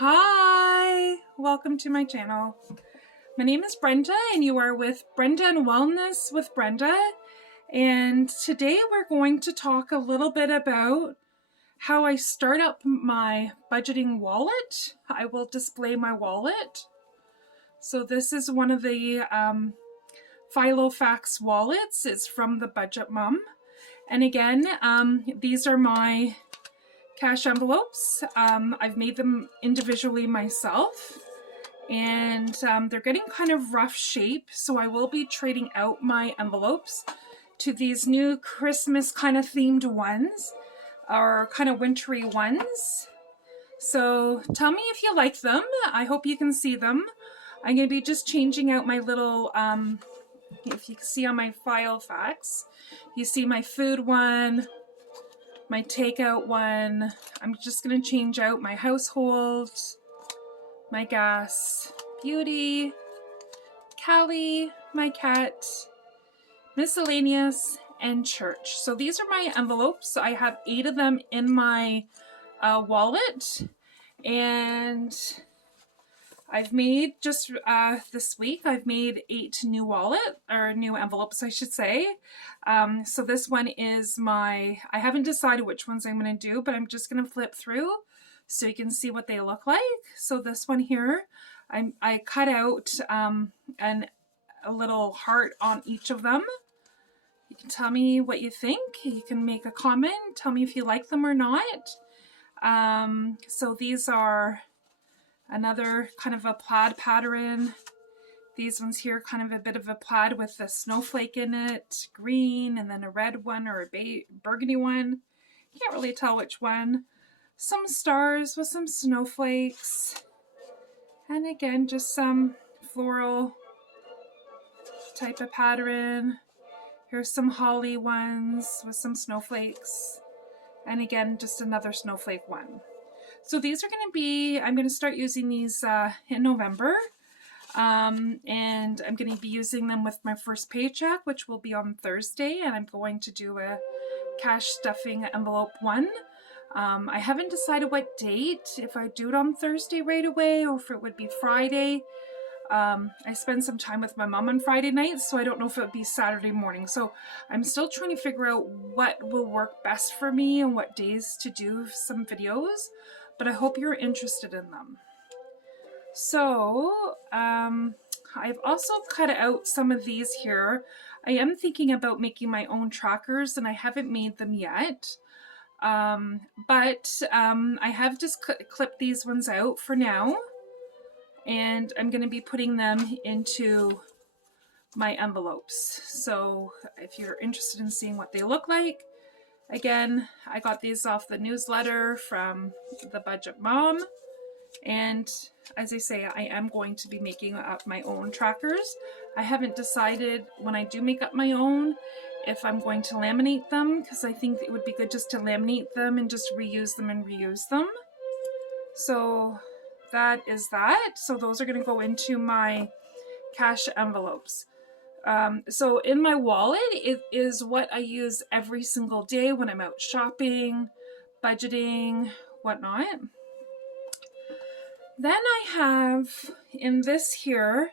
Hi, welcome to my channel. My name is Brenda and you are with Brenda and Wellness with Brenda. And today we're going to talk a little bit about how I start up my budgeting wallet. I will display my wallet. So this is one of the Filofax wallets. It's from the Budget Mom. And again, these are my cash envelopes. I've made them individually myself, and they're getting kind of rough shape, so I will be trading out my envelopes to these new Christmas kind of themed ones, or kind of wintry ones. So tell me if you like them. I hope you can see them. I'm going to be just changing out my little, if you can see on my Filofax, you see my food one, my takeout one. I'm just going to change out my household, my gas, beauty, Callie, my cat, miscellaneous, and church. So these are my envelopes. I have 8 of them in my wallet, and I've made just this week, I've made 8 new new envelopes, I should say. So this one is I haven't decided which ones I'm going to do, but I'm just going to flip through so you can see what they look like. So this one here, I cut out a little heart on each of them. You can tell me what you think. You can make a comment, tell me if you like them or not. So these are another kind of a plaid pattern. These ones here, kind of a bit of a plaid with a snowflake in it, green, and then a red one or a burgundy one. Can't really tell which one. Some stars with some snowflakes. And again, just some floral type of pattern. Here's some holly ones with some snowflakes. And again, just another snowflake one. So these are going to be, I'm going to start using these in November. And I'm going to be using them with my first paycheck, which will be on Thursday. And I'm going to do a cash stuffing envelope one. I haven't decided what date, if I do it on Thursday right away or if it would be Friday. I spend some time with my mom on Friday nights, so I don't know if it would be Saturday morning. So I'm still trying to figure out what will work best for me and what days to do some videos, but I hope you're interested in them. So I've also cut out some of these here. I am thinking about making my own trackers, and I haven't made them yet. But I have just clipped these ones out for now. And I'm going to be putting them into my envelopes. So if you're interested in seeing what they look like, again, I got these off the newsletter from the Budget Mom. And as I say, I am going to be making up my own trackers. I haven't decided when I do make up my own if I'm going to laminate them, because I think it would be good just to laminate them and just reuse them and reuse them. So that is that. So those are going to go into my cash envelopes. So in my wallet, it is what I use every single day when I'm out shopping, budgeting, whatnot. Then I have in this here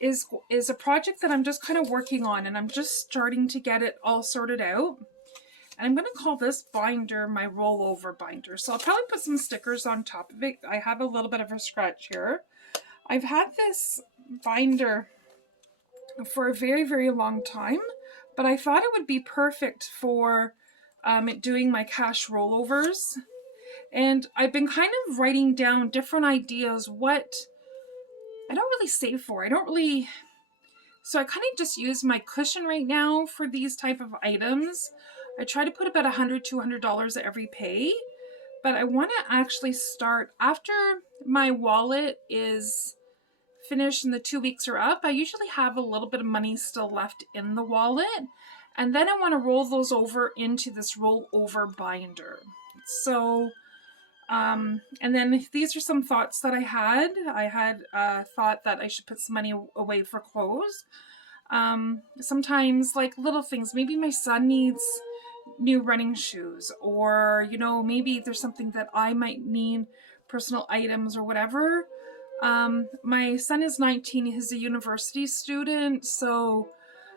is a project that I'm just kind of working on, and I'm just starting to get it all sorted out. And I'm going to call this binder my rollover binder. So I'll probably put some stickers on top of it. I have a little bit of a scratch here. I've had this binder for a very, very long time, but I thought it would be perfect for doing my cash rollovers. And I've been kind of writing down different ideas, what I don't really save for. So I kind of just use my cushion right now for these type of items. I try to put about $100, $200 at every pay, but I want to actually start after my wallet is finished and the 2 weeks are up. I usually have a little bit of money still left in the wallet, and then I want to roll those over into this rollover binder. So, and then these are some thoughts that I had. I had thought that I should put some money away for clothes. Sometimes like little things, maybe my son needs new running shoes, or maybe there's something that I might need personal items or whatever. My son is 19, he's a university student, so,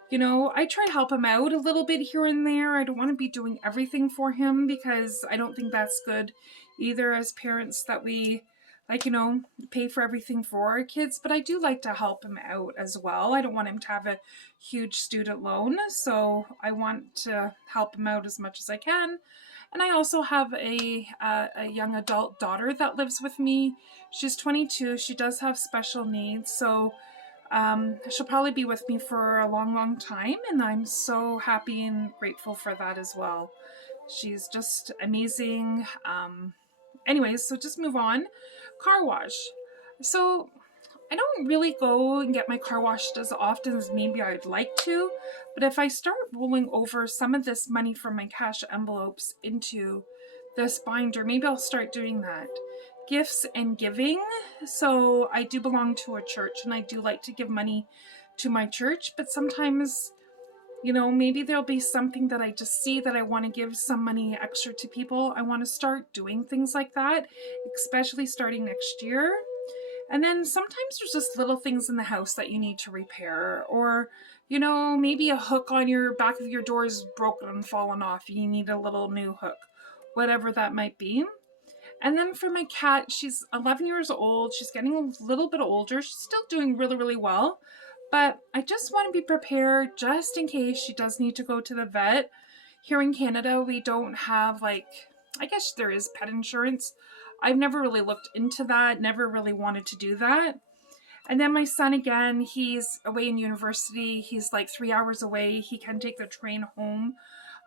you know, I try to help him out a little bit here and there. I don't want to be doing everything for him because I don't think that's good either as parents, that we, like, you know, pay for everything for our kids, but I do like to help him out as well. I don't want him to have a huge student loan, so I want to help him out as much as I can. And I also have a young adult daughter that lives with me. She's 22. She does have special needs, so she'll probably be with me for a long, long time, and I'm so happy and grateful for that as well. She's just amazing. Anyways, so just move on. Car wash. So I don't really go and get my car washed as often as maybe I'd like to, but if I start rolling over some of this money from my cash envelopes into this binder, maybe I'll start doing that. Gifts and giving. So I do belong to a church and I do like to give money to my church, but sometimes, you know, maybe there'll be something that I just see that I want to give some money extra to people. I want to start doing things like that, especially starting next year. And then sometimes there's just little things in the house that you need to repair, or, you know, maybe a hook on your back of your door is broken and fallen off. You need a little new hook, whatever that might be. And then for my cat, she's 11 years old. She's getting a little bit older. She's still doing really, really well. But I just want to be prepared just in case she does need to go to the vet. Here in Canada, we don't have, like, I guess there is pet insurance. I've never really looked into that, never really wanted to do that. And then my son, again, he's away in university. He's like 3 hours away. He can take the train home.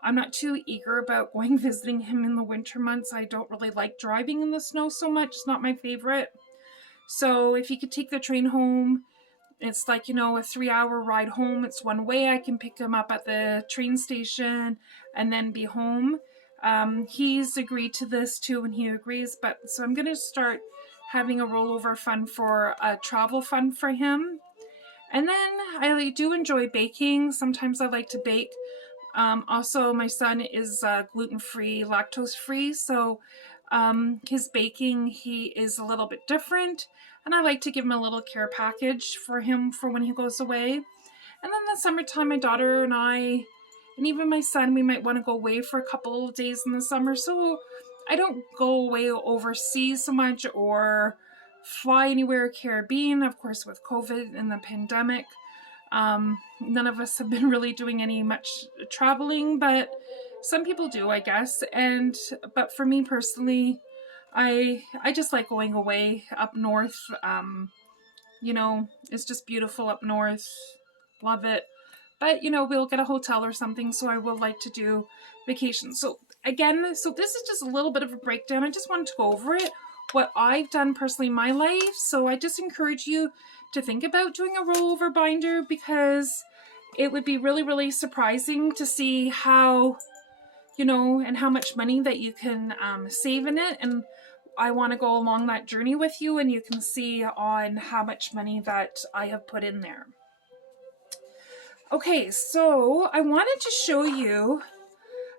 I'm not too eager about going visiting him in the winter months. I don't really like driving in the snow so much. It's not my favorite. So if he could take the train home, it's like, you know, a 3-hour ride home. It's one way. I can pick him up at the train station and then be home. He's agreed to this too, and he agrees. But so I'm going to start having a rollover fund for a travel fund for him. And then I do enjoy baking. Sometimes I like to bake. Also, my son is gluten-free, lactose-free, so his baking, he is a little bit different, and I like to give him a little care package for him for when he goes away. And then the summertime, my daughter and I, and even my son, we might want to go away for a couple of days in the summer, so I don't go away overseas so much or fly anywhere Caribbean, of course, with COVID and the pandemic. None of us have been really doing any much traveling, but some people do, I guess. But for me personally, I just like going away up north. You know, it's just beautiful up north. Love it. But, you know, we'll get a hotel or something, so I will like to do vacations. So again, so this is just a little bit of a breakdown. I just wanted to go over it, what I've done personally in my life. So I just encourage you to think about doing a rollover binder, because it would be really, really surprising to see how, you know, and how much money that you can save in it. And I want to go along that journey with you, and you can see on how much money that I have put in there. Okay, so I wanted to show you,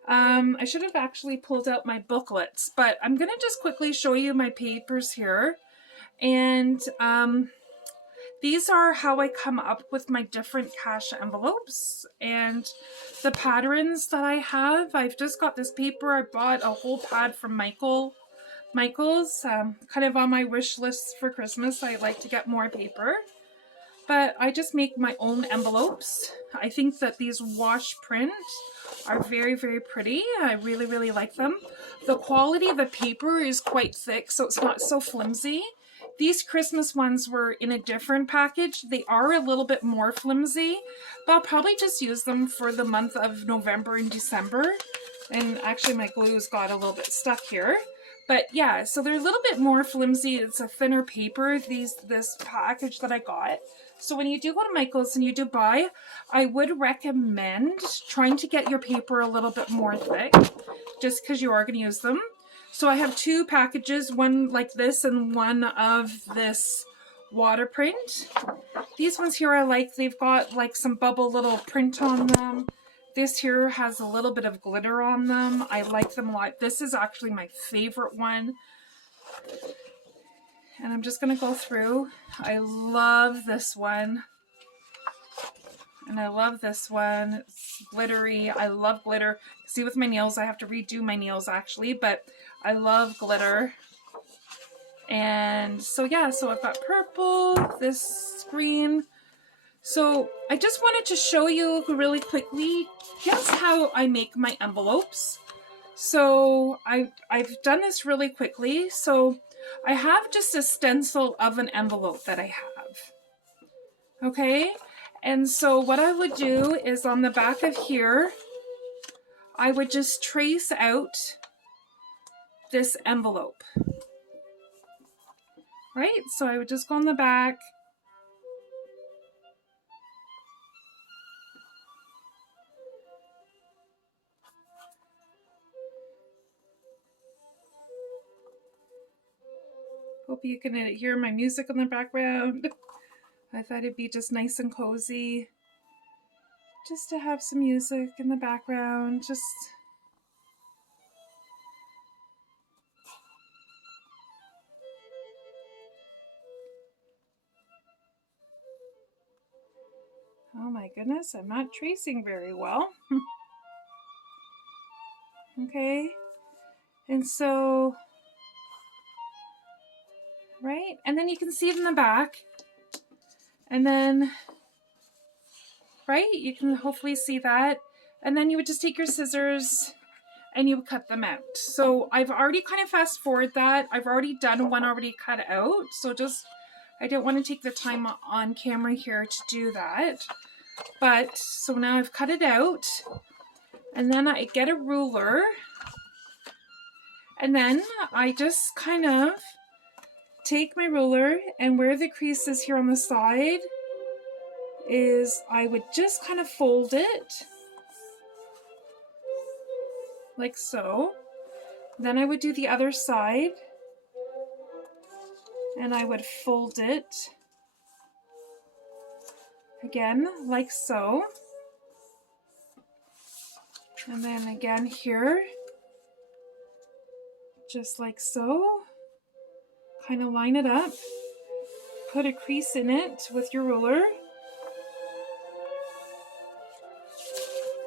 I should have actually pulled out my booklets, but I'm going to just quickly show you my papers here. And these are how I come up with my different cash envelopes and the patterns that I have. I've just got this paper. I bought a whole pad from Michael's, kind of on my wish list for Christmas. I like to get more paper, but I just make my own envelopes. I think that these wash print are very, very pretty. I really, really like them. The quality of the paper is quite thick, so it's not so flimsy. These Christmas ones were in a different package. They are a little bit more flimsy, but I'll probably just use them for the month of November and December. And actually my glue's got a little bit stuck here. But yeah, so they're a little bit more flimsy. It's a thinner paper, this package that I got. So when you do go to Michael's and you do buy, I would recommend trying to get your paper a little bit more thick, just because you are going to use them. So I have two packages, one like this and one of this water print. These ones here I like. They've got like some bubble little print on them. This here has a little bit of glitter on them. I like them a lot. This is actually my favorite one. And I'm just gonna go through. I love this one. And I love this one. It's glittery. I love glitter. See, with my nails, I have to redo my nails actually, but I love glitter. And so yeah, so I've got purple, this green. So I just wanted to show you really quickly just how I make my envelopes. So I've done this really quickly. So I have just a stencil of an envelope that I have. Okay, and so what I would do is on the back of here, I would just trace out this envelope. Right, so I would just go on the back. Hope you can hear my music in the background. I thought it'd be just nice and cozy. Just to have some music in the background. Just oh my goodness, I'm not tracing very well. Okay. And so, right? And then you can see it in the back. And then, right? You can hopefully see that. And then you would just take your scissors and you would cut them out. So I've already kind of fast forward that. I've already done one already cut out. So just, I don't want to take the time on camera here to do that. But, so now I've cut it out. And then I get a ruler. And then I just kind of take my ruler, and where the crease is here on the side is I would just kind of fold it like so. Then I would do the other side and I would fold it again like so. And then again here, just like so. Kind of line it up, put a crease in it with your ruler.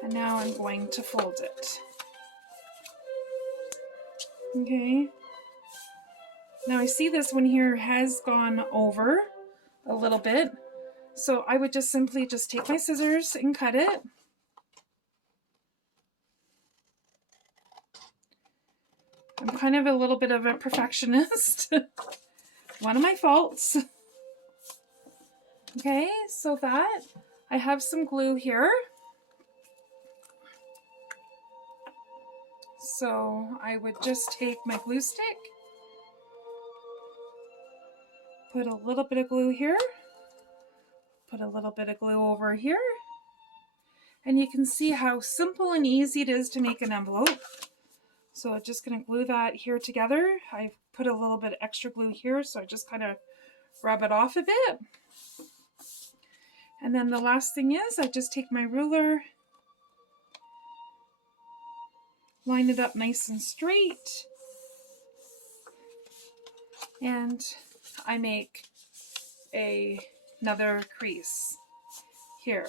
And now I'm going to fold it. Okay. Now I see this one here has gone over a little bit. So I would just simply just take my scissors and cut it. I'm kind of a little bit of a perfectionist. One of my faults. Okay, so that, I have some glue here. So I would just take my glue stick, put a little bit of glue here, put a little bit of glue over here, and you can see how simple and easy it is to make an envelope. So I'm just going to glue that here together. I put a little bit of extra glue here, so I just kind of rub it off a bit. And then the last thing is I just take my ruler, line it up nice and straight, and I make another crease here.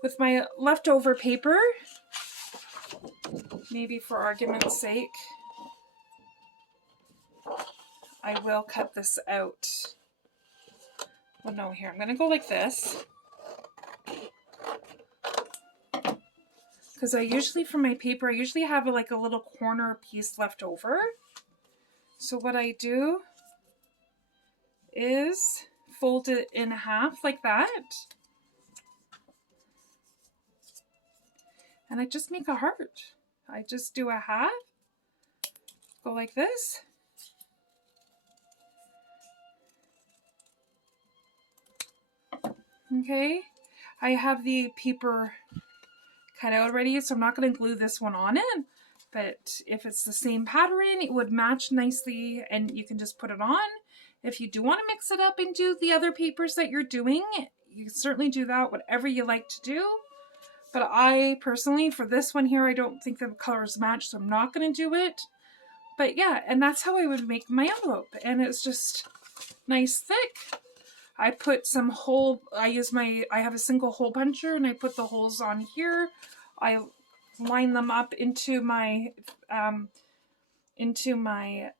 With my leftover paper, maybe for argument's sake, I will cut this out. Well, no, here, I'm going to go like this. Because I usually, for my paper, I usually have like a little corner piece left over. So what I do is fold it in half like that. And I just make a heart. I just do a half, go like this. Okay, I have the paper cut out already, so I'm not going to glue this one on it, but if it's the same pattern, it would match nicely and you can just put it on. If you do want to mix it up and do the other papers that you're doing, you can certainly do that, whatever you like to do. But I personally, for this one here, I don't think the colors match, so I'm not going to do it. But yeah, and that's how I would make my envelope. And it's just nice thick. I put some hole, I have a single hole puncher and I put the holes on here. I line them up into my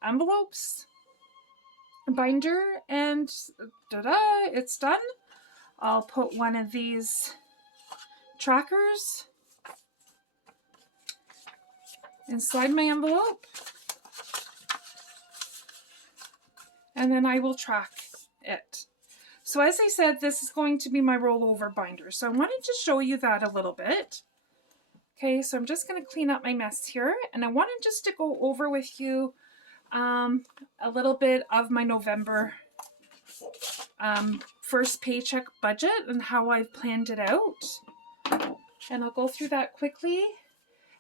envelopes binder, and it's done. I'll put one of these trackers inside my envelope, and then I will track it. So as I said, this is going to be my rollover binder. So I wanted to show you that a little bit. Okay, so I'm just going to clean up my mess here, and I wanted just to go over with you a little bit of my November first paycheck budget and how I've planned it out. And I'll go through that quickly.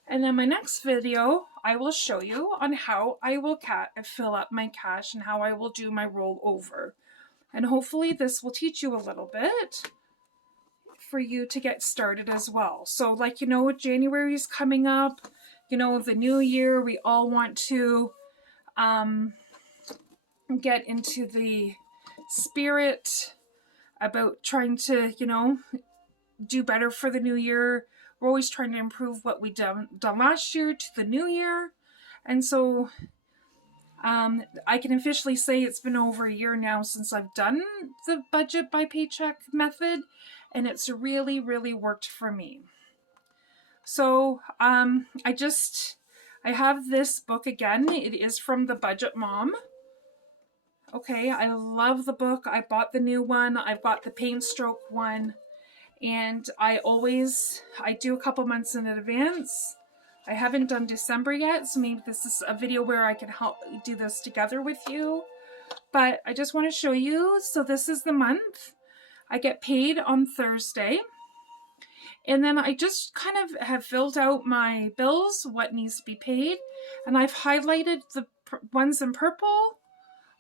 And then my next video, I will show you on how I will fill up my cash and how I will do my rollover. And hopefully this will teach you a little bit for you to get started as well. So like, you know, January is coming up, you know, the new year, we all want to get into the spirit about trying to, you know, do better for the new year. We're always trying to improve what we done last year to the new year. And so I can officially say it's been over a year now since I've done the budget by paycheck method, and it's really, really worked for me. So I have this book again. It is from the Budget Mom. Okay, I love the book. I bought the new one. I've got the Paint Stroke one. And I do a couple months in advance. I haven't done December yet, so maybe this is a video where I can help do this together with you. But I just want to show you. So this is the month. I get paid on Thursday. And then I just kind of have filled out my bills, what needs to be paid. And I've highlighted the ones in purple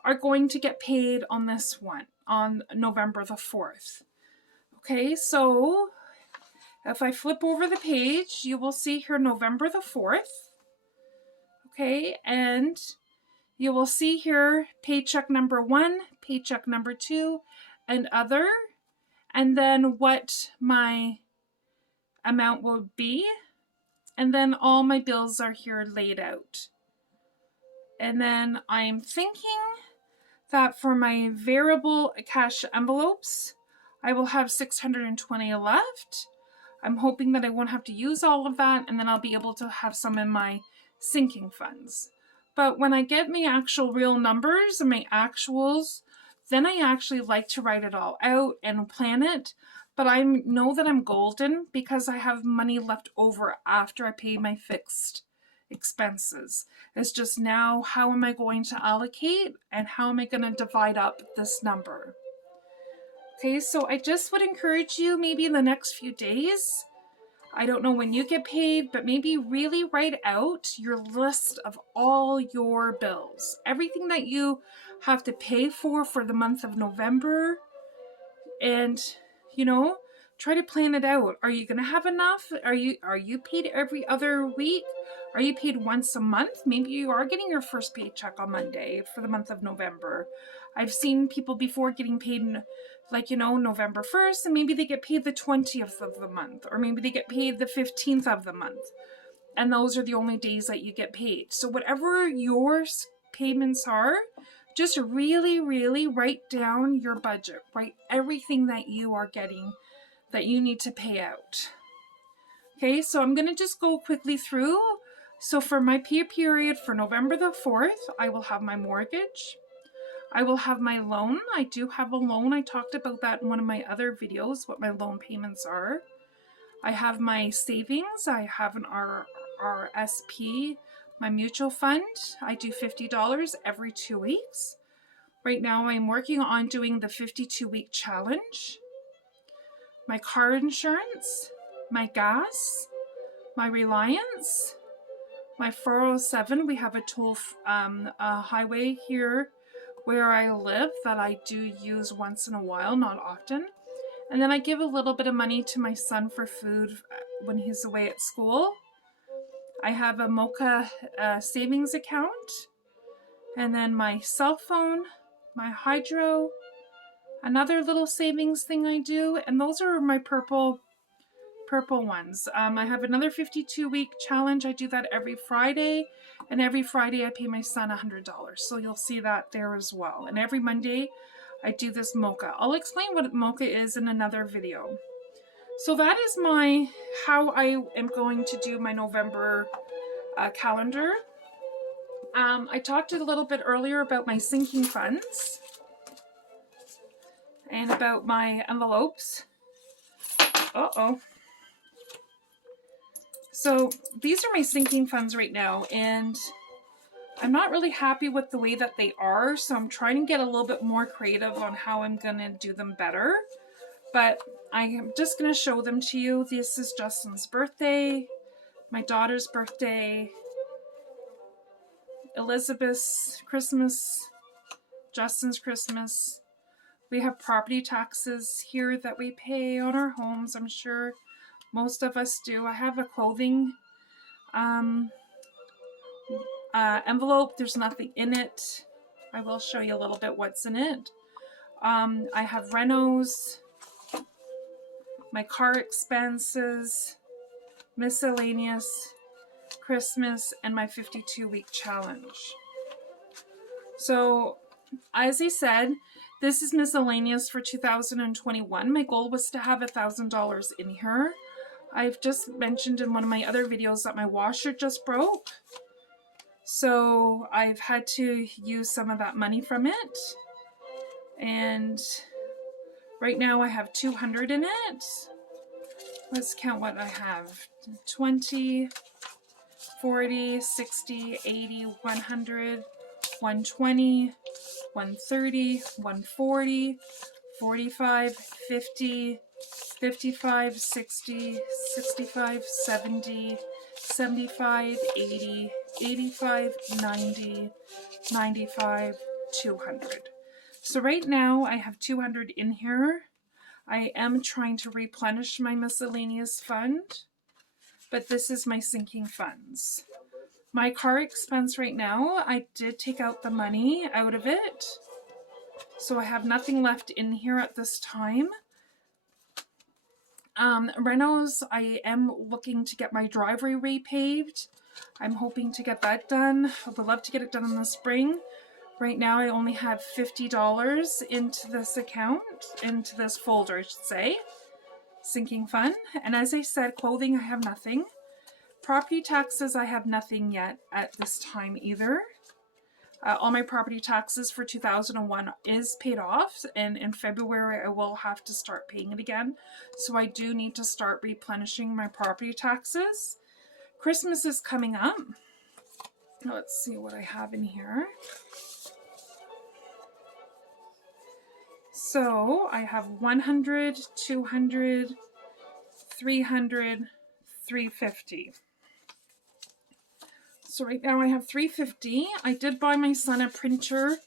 are going to get paid on this one, on November the 4th. Okay, so if I flip over the page, you will see here November the 4th. Okay, and you will see here paycheck number 1, paycheck number 2, and other, and then what my amount will be, and then all my bills are here laid out. And then I'm thinking that for my variable cash envelopes, I will have 620 left. I'm hoping that I won't have to use all of that, and then I'll be able to have some in my sinking funds. But when I get my actual real numbers and my actuals, then I actually like to write it all out and plan it. But I know that I'm golden because I have money left over after I pay my fixed expenses. It's just now, how am I going to allocate and how am I going to divide up this number? Okay, so I just would encourage you maybe in the next few days, I don't know when you get paid, but maybe really write out your list of all your bills. Everything that you have to pay for the month of November. And, you know, try to plan it out. Are you going to have enough? Are you paid every other week? Are you paid once a month? Maybe you are getting your first paycheck on Monday for the month of November. I've seen people before getting paid like, you know, November 1st, and maybe they get paid the 20th of the month, or maybe they get paid the 15th of the month. And those are the only days that you get paid. So whatever your payments are, just really, really write down your budget. Write everything that you are getting that you need to pay out. Okay, so I'm going to just go quickly through. So for my pay period for November the 4th, I will have my mortgage. I will have my loan. I do have a loan. I talked about that in one of my other videos, what my loan payments are. I have my savings. I have an RRSP, my mutual fund. I do $50 every 2 weeks. Right now I'm working on doing the 52-week challenge. My car insurance, my gas, my Reliance, my 407. We have a toll highway here where I live that I do use once in a while, not often. And then I give a little bit of money to my son for food when he's away at school. I have a Mocha savings account, and then my cell phone, my hydro, another little savings thing I do, and those are my purple ones. I have another 52-week challenge. I do that every Friday, and every Friday I pay my son $100. So you'll see that there as well. And every Monday I do this Mocha. I'll explain what Mocha is in another video. So that is how I am going to do my November calendar. I talked a little bit earlier about my sinking funds and about my envelopes. Uh-oh. So these are my sinking funds right now, and I'm not really happy with the way that they are, so I'm trying to get a little bit more creative on how I'm going to do them better. But I am just going to show them to you. This is Justin's birthday, my daughter's birthday, Elizabeth's Christmas, Justin's Christmas. We have property taxes here that we pay on our homes. I'm sure most of us do. I have a clothing envelope. There's nothing in it. I will show you a little bit what's in it. I have renos, my car expenses, miscellaneous, Christmas, and my 52-week challenge. So, as I said, this is miscellaneous for 2021. My goal was to have $1,000 in here. I've just mentioned in one of my other videos that my washer just broke. So I've had to use some of that money from it. And right now I have 200 in it. Let's count what I have. 20, 40, 60, 80, 100, 120, 130, 140, 45, 50, 55, 60, 65, 70, 75, 80, 85, 90, 95, 200. So right now I have 200 in here. I am trying to replenish my miscellaneous fund, but this is my sinking funds. My car expense right now, I did take out the money out of it, so I have nothing left in here at this time. Renos, I am looking to get my driveway repaved. I'm hoping to get that done. I would love to get it done in the spring. Right now I only have $50 into this account, into this folder I should say, sinking fund. And as I said, clothing I have nothing. Property taxes I have nothing yet at this time either. All my property taxes for 2001 is paid off, and in February I will have to start paying it again. So I do need to start replenishing my property taxes. Christmas is coming up. Let's see what I have in here. So I have 100, 200, 300, 350. So right now I have 350. I did buy my son a printer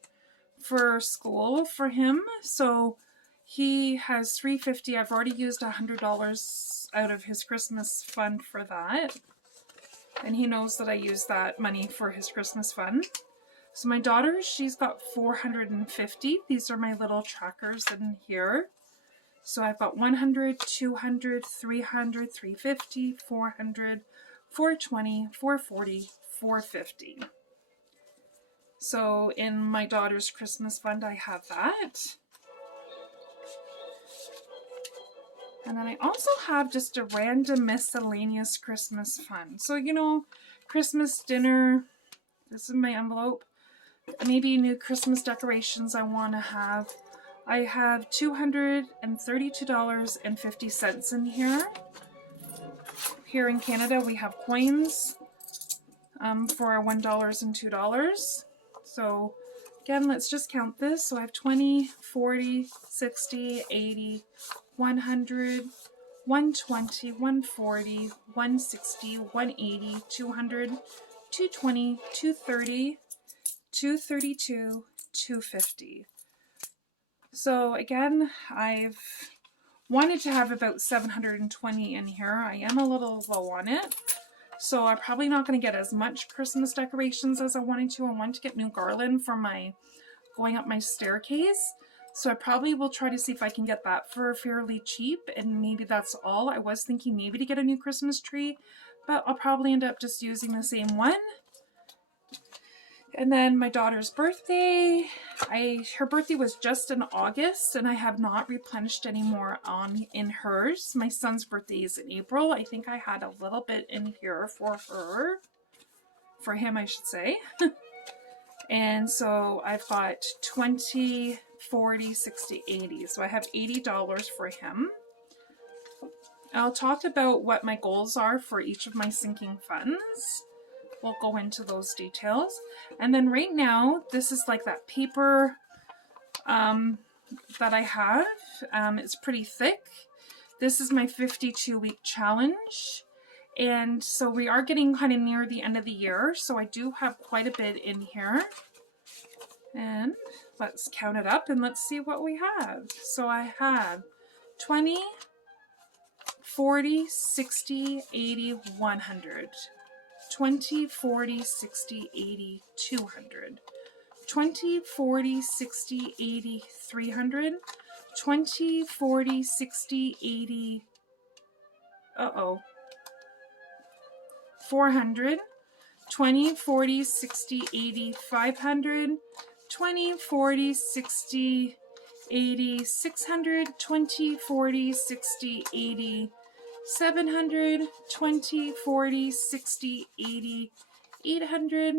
for school for him. So he has 350. I've already used $100 out of his Christmas fund for that. And he knows that I use that money for his Christmas fund. So my daughter, she's got 450. These are my little trackers in here. So I've got 100, 200, 300, 350, 400, 420, 440, 450. So in my daughter's Christmas fund, I have that. And then I also have just a random miscellaneous Christmas fund. So, you know, Christmas dinner, this is my envelope. Maybe new Christmas decorations I want to have. I have $232.50 in here. Here in Canada, we have coins for $1 and $2. So again, let's just count this. So I have 20, 40, 60, 80, 100, 120, 140, 160, 180, 200, 220, 230, 232, 250. So again, I've wanted to have about 720 in here. I am a little low on it. So I'm probably not going to get as much Christmas decorations as I wanted to. I want to get new garland for my going up my staircase. So I probably will try to see if I can get that for fairly cheap, and maybe that's all. I was thinking maybe to get a new Christmas tree, but I'll probably end up just using the same one. And then my daughter's birthday, her birthday was just in August, and I have not replenished any more in hers. My son's birthday is in April. I think I had a little bit in here for him, I should say. And so I've got 20, 40, 60, 80. So I have $80 for him. I'll talk about what my goals are for each of my sinking funds. We'll go into those details. And then right now, this is like that paper that I have. It's pretty thick. This is my 52-week challenge. And so we are getting kind of near the end of the year. So I do have quite a bit in here. And let's count it up and let's see what we have. So I have 20, 40, 60, 80, 100. 20, 40, 60, 80, 200. 20, 40, 60, 80, 300. 20, 40, 60, 80, 400. 20, 40, 60, 80, 500. 20, 40, 60, 80, 600. 20, 40, 60, 80, 700, 20, 40, 60, 80, 800,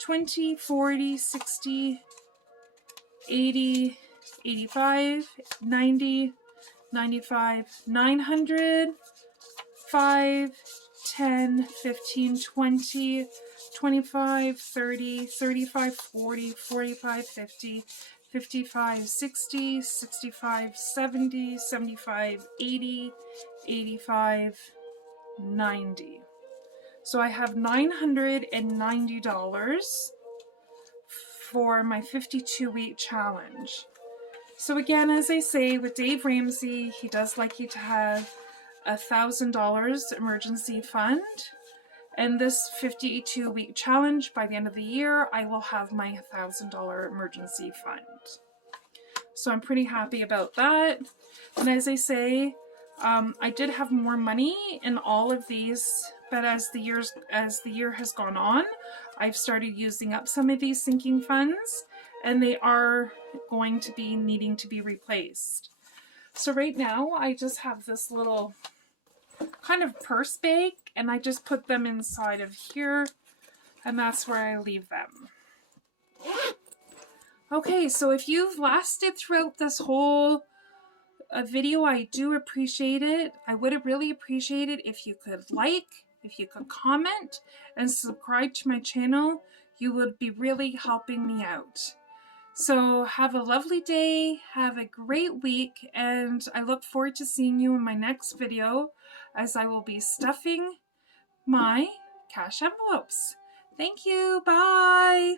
20, 40, 60, 80, 85, 90, 95, 900, 5, 10, 15, 20, 25, 30, 35, 40, 45, 50, 55, 60, 65, 70, 75, 80, 85, 90. So I have $990 for my 52-week challenge. So again, as I say, with Dave Ramsey, he does like you to have $1,000 emergency fund. And this 52-week challenge, by the end of the year, I will have my $1,000 emergency fund. So I'm pretty happy about that. And as I say, I did have more money in all of these, but as the year has gone on, I've started using up some of these sinking funds, and they are going to be needing to be replaced. So right now, I just have this little kind of purse bag, and I just put them inside of here, and that's where I leave them. Okay, so if you've lasted throughout this whole video, I do appreciate it. I would have really appreciated if you could like, if you could comment, and subscribe to my channel. You would be really helping me out. So have a lovely day, have a great week, and I look forward to seeing you in my next video as I will be stuffing my cash envelopes. Thank you, bye!